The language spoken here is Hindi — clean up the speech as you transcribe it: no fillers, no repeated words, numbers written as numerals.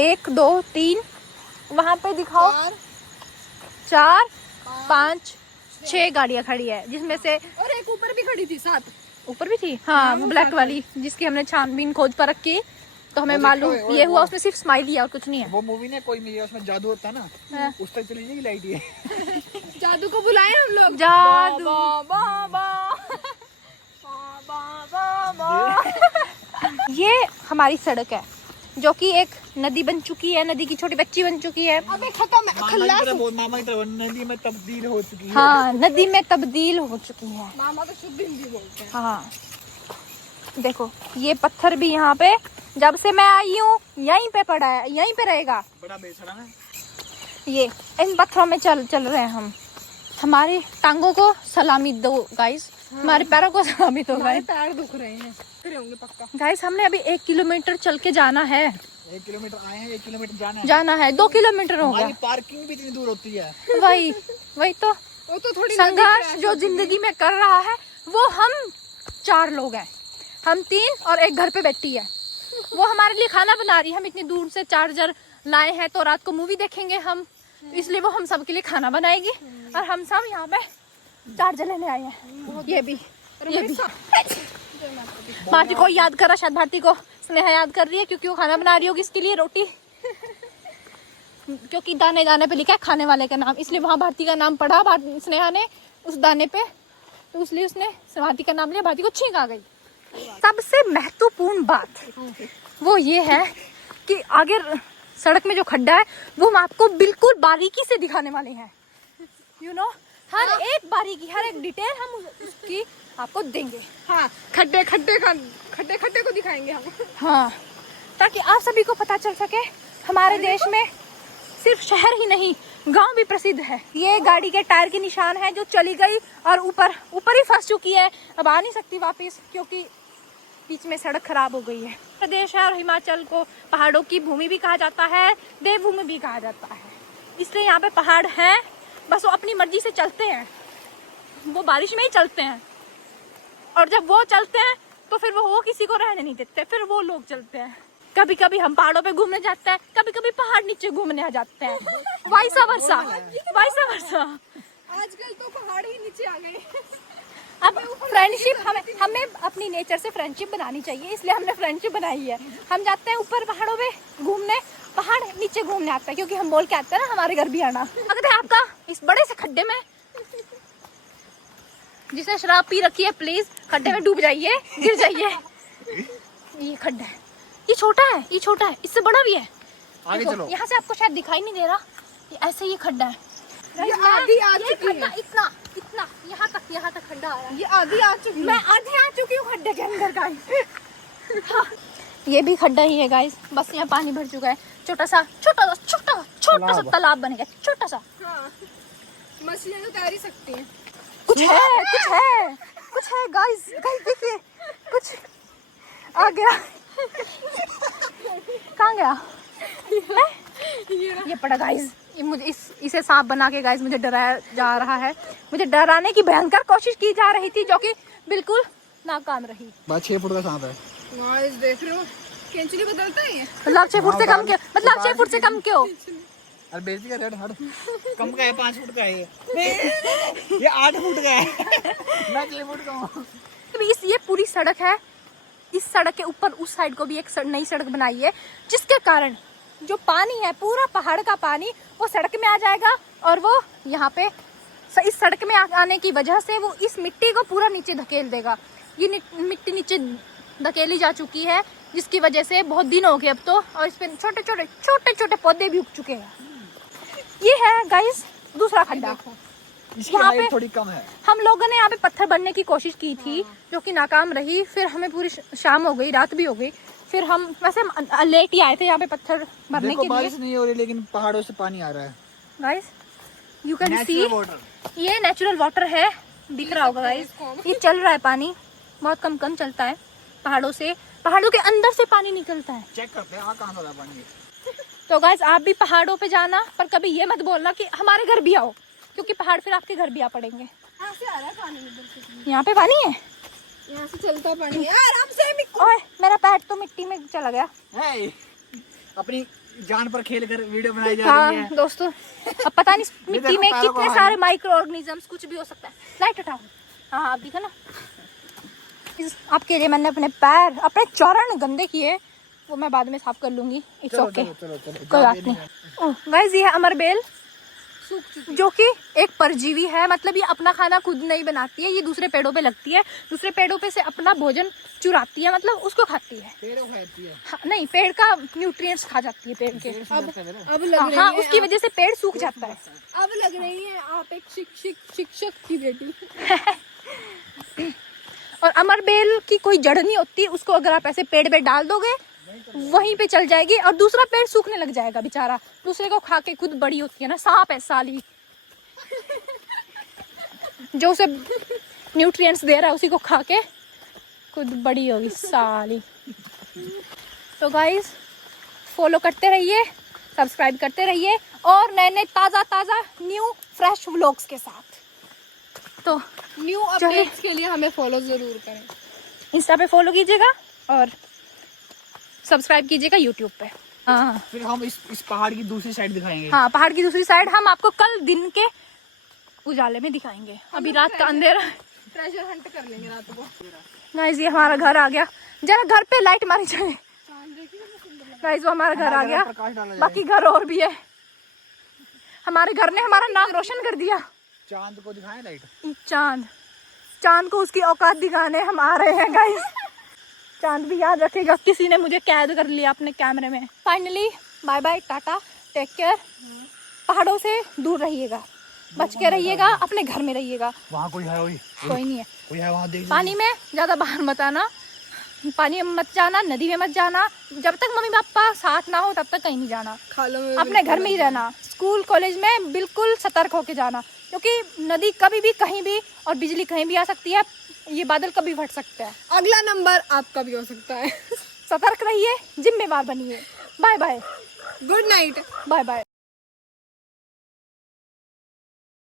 1 2 3 वहाँ पे दिखाओ 4 5 6 गाड़ियाँ खड़ी है, जिसमें से और एक ऊपर भी खड़ी थी, 7 ऊपर भी थी। हाँ, वो ब्लैक वाली जिसकी हमने छानबीन खोज परख की, तो हमें मालूम ये हुआ उसमें सिर्फ स्माइल ही और कुछ नहीं है। वो मूवी ने कोई नहीं, उसमें जादू होता ना, उस तक चली जाएगी लाइट ये। जादू को बुलाए हम लोग। जादू ये हमारी सड़क है जो कि एक नदी बन चुकी है, नदी की छोटी बच्ची बन चुकी है। अबे खत्म है, खल्लास। मामा की तरह नदी में तब्दील हो चुकी है। हाँ, नदी में तब्दील हो चुकी है। मामा तो शुद्ध हिंदी बोलते हैं। हाँ, देखो ये पत्थर भी यहाँ पे जब से मैं आई हूँ यहीं पे पड़ा है, यहीं पे रहेगा। बड़ा बेसड़ा है ये इन पत्थरों में चल रहे हैं हम। हमारी टांगों को सलामी दो गाइस, हमारे पैरों को सलामी दो गाइस। पैर दुख रहे हैं, फिर होंगे पक्का। गाइस हमने अभी 1 किलोमीटर चल के जाना है। 1 किलोमीटर आए हैं, 1 किलोमीटर जाना है 2 किलोमीटर हो गया। पार्किंग भी इतनी दूर होती है। वही तो वो तो थोड़ी संघर्ष जो जिंदगी में कर रहा है वो हम 4 लोग हैं, हम 3 और एक घर पे बैठी है। वो हमारे लिए खाना बना रही है। हम इतनी दूर से चार्जर लाए हैं तो रात को मूवी देखेंगे हम, इसलिए वो हम सबके लिए खाना बनाएगी और हम सब यहाँ पे चार्जर लेने आए हैं। ये भी भारती को याद कर रहा, शायद भारती को स्नेहा याद कर रही है क्योंकि वो खाना बना रही होगी इसके लिए रोटी, क्योंकि दाने दाने पे लिखा है खाने वाले का नाम, इसलिए वहाँ भारती का नाम पढ़ा स्नेहा ने उस दाने पे, तो इसलिए उसने भारती का नाम लिया। भारती को छींक आ गई। सबसे महत्वपूर्ण बात वो ये है कि आगे सड़क में जो खड्डा है वो हम आपको बिल्कुल बारीकी से दिखाने वाले हैं। यू नो, हर एक बारीकी, हर एक डिटेल हम उसकी आपको देंगे। हाँ, खड्डे को दिखाएंगे हम। हाँ, ताकि आप सभी को पता चल सके हमारे देश में सिर्फ शहर ही नहीं गांव भी प्रसिद्ध है। ये गाड़ी के टायर के निशान है जो चली गई और ऊपर ही फंस चुकी है, अब आ नहीं सकती वापस क्योंकि बीच में सड़क खराब हो गई है। प्रदेश है और हिमाचल को पहाड़ों की भूमि भी कहा जाता है, देवभूमि भी कहा जाता है, इसलिए यहाँ पे पहाड़ हैं, बस वो अपनी मर्जी से चलते हैं। वो बारिश में ही चलते हैं और जब वो चलते हैं तो फिर वो किसी को रहने नहीं देते, फिर वो लोग चलते हैं। कभी कभी हम पहाड़ों पे घूमने जाते हैं, कभी कभी पहाड़ नीचे घूमने आ जाते हैं, वाइसा वर्सा। आजकल तो पहाड़ ही नीचे आ गए। अब फ्रेंडशिप हमें अपनी नेचर से फ्रेंडशिप बनानी चाहिए, इसलिए हमने फ्रेंडशिप बनाई है। हम जाते हैं ऊपर पहाड़ों पे घूमने, पहाड़ नीचे घूमने आता है क्योंकि हम बोल के आते हैं ना हमारे घर भी आना। अगर आपका इस बड़े से खड्डे में, जिसने शराब पी रखी है प्लीज खड्डे में डूब जाइए, गिर जाइए। ये खड्डा है, ये छोटा है, इससे बड़ा भी है। आगे चलो। यहाँ से आपको शायद दिखाई नहीं दे रहा, ये ऐसे ये खड्डा है। ये आधी आ चुकी है। इतना यहाँ तक खड्डा आ रहा है। ये आधी आ चुकी है। मैं आधी आ चुकी हूँ खड्डे के अंदर गाइस। हाँ, ये भी खड्डा ही है गाइस, बस यहाँ पानी भर चुका है। छोटा सा तालाब बनेगा, छोटा सा। हाँ, मछलियाँ तो तैर ही सकती हैं। कुछ है गाइस देखिए, कुछ आ गया। कहाँ गया? ये पड़ा गाइस। मुझे इसे सांप बना के गाइस मुझे डराया जा रहा है। मुझे डराने की भयंकर कोशिश की जा रही थी जो कि बिल्कुल नाकाम रही। 6 फुट का सांप है। गाइस देख रहे हो, केंचुली बदलता है ये। मतलब 6 फुट से कम क्यों? मतलब 6 फुट से कम क्यों? अरे बेइज्जती कर रहा है। कम का है, 5 फुट का है ये 8 फुट का है। मैं 6 फुट का हूँ। ये पूरी सड़क है, इस सड़क के ऊपर उस साइड को भी एक नई सड़क बनाई है, जिसके कारण जो पानी है पूरा पहाड़ का पानी वो सड़क में आ जाएगा और वो यहाँ पे इस सड़क में आने की वजह से वो इस मिट्टी को पूरा नीचे धकेल देगा। ये मिट्टी नीचे धकेली जा चुकी है जिसकी वजह से बहुत दिन हो गए अब तो, और इस पे छोटे छोटे पौधे भी उग चुके हैं। ये है गाइस दूसरा खड्डा। यहाँ पे थोड़ी कम है। हम लोगों ने यहाँ पे पत्थर भरने की कोशिश की थी जो कि नाकाम रही। फिर हमें पूरी शाम हो गई, रात भी हो गई। फिर हम वैसे लेट ही आए थे यहाँ पे पत्थर भरने के लिए। बारिश नहीं हो रही लेकिन पहाड़ों से पानी आ रहा है। Guys you can see, water. ये नेचुरल वाटर है, दिख रहा होगा गाइस। ये चल रहा है पानी, बहुत कम चलता है पहाड़ों से, पहाड़ों के अंदर से पानी निकलता है। चेक करते हैं कहाँ से पानी। तो गाइस आप भी पहाड़ों पे जाना, पर कभी ये मत बोलना कि हमारे घर भी आओ, क्योंकि पहाड़ फिर आपके घर भी आ पड़ेंगे। यहाँ से आ रहा है पानी, इधर से। यहाँ पे पानी है, यहाँ से चलता पानी है आराम से। ओए मेरा पैर तो मिट्टी में चला गया। अपनी जान पर खेल कर वीडियो बनाई जा रही है। हाँ दोस्तों, अब पता नहीं मिट्टी में पैरों को कितने हाथ सारे माइक्रो ऑर्गेनिजम्स कुछ भी हो सकता है। लाइट उठाओ। हाँ आप दिखा ना, आपके लिए मैंने अपने पैर, अपने चरण गंदे किए, वो मैं बाद में साफ कर लूंगी। इट्स ओके, कोई बात नहीं। गाइस ये है अमरबेल, जो कि एक परजीवी है। मतलब ये अपना खाना खुद नहीं बनाती है, ये दूसरे पेड़ों पे लगती है, दूसरे पेड़ों पे से अपना भोजन चुराती है, मतलब उसको खाती है। पेड़ को खाती है। हाँ, नहीं, पेड़ का न्यूट्रिएंट्स खा जाती है पेड़ के। अब लग रही हाँ है उसकी वजह से पेड़ सूख जाता है। अब लग रही है आप एक शिक्षक की बेटी। और अमरबेल की कोई जड़ नहीं होती, उसको अगर आप ऐसे पेड़ पे डाल दोगे वहीं पे चल जाएगी और दूसरा पेड़ सूखने लग जाएगा बेचारा। दूसरे को खा के खुद बड़ी होती है ना, सांप है साली जो उसे न्यूट्रिएंट्स दे रहा है, उसी को खा के खुद बड़ी होगी साली। तो गाइस फॉलो करते रहिए, सब्सक्राइब करते रहिए और नए नए ताज़ा न्यू फ्रेश व्लॉग्स के साथ। तो न्यू अपडेट्स के लिए हमें फॉलो जरूर करें। इंस्टा पे फॉलो कीजिएगा और सब्सक्राइब कीजिएगा यूट्यूब पे। हाँ फिर हम इस पहाड़ की दूसरी साइड दिखाएंगे। हाँ, पहाड़ की दूसरी साइड हम आपको कल दिन के उजाले में दिखाएंगे। अभी रात का अंधेरा। ट्रेजर हंट कर लेंगे रात को। गाइस ये हमारा घर आ गया, जरा घर पे लाइट मारी जाए। गाइस वो हमारा घर आ गया, प्रकाश डाला जाए। बाकी घर और भी है। हमारे घर ने हमारा नाम रोशन कर दिया। चांद को दिखाएं लाइट। चांद को उसकी औकात दिखाने हम आ रहे हैं गाइस। चांद भी याद रखेगा, किसी ने मुझे कैद कर लिया अपने कैमरे में। Finally bye bye, tata, take care. पहाड़ों से दूर रहिएगा, बच के रहिएगा, अपने घर में रहिएगा। वहाँ कोई है? कोई नहीं है। कोई है वहाँ? देख पानी में ज्यादा बाहर मत आना, पानी में मत जाना, नदी में मत जाना। जब तक मम्मी पापा साथ ना हो तब तक कहीं नहीं जाना। खालों में अपने घर में ही रहना। स्कूल कॉलेज में बिल्कुल सतर्क होके जाना, क्योंकि नदी कभी भी कहीं भी और बिजली कहीं भी आ सकती है। ये बादल कभी फट सकते हैं। अगला नंबर आपका भी हो सकता है। सतर्क रहिए, जिम्मेवार बनिए। Bye bye, good night. Bye bye.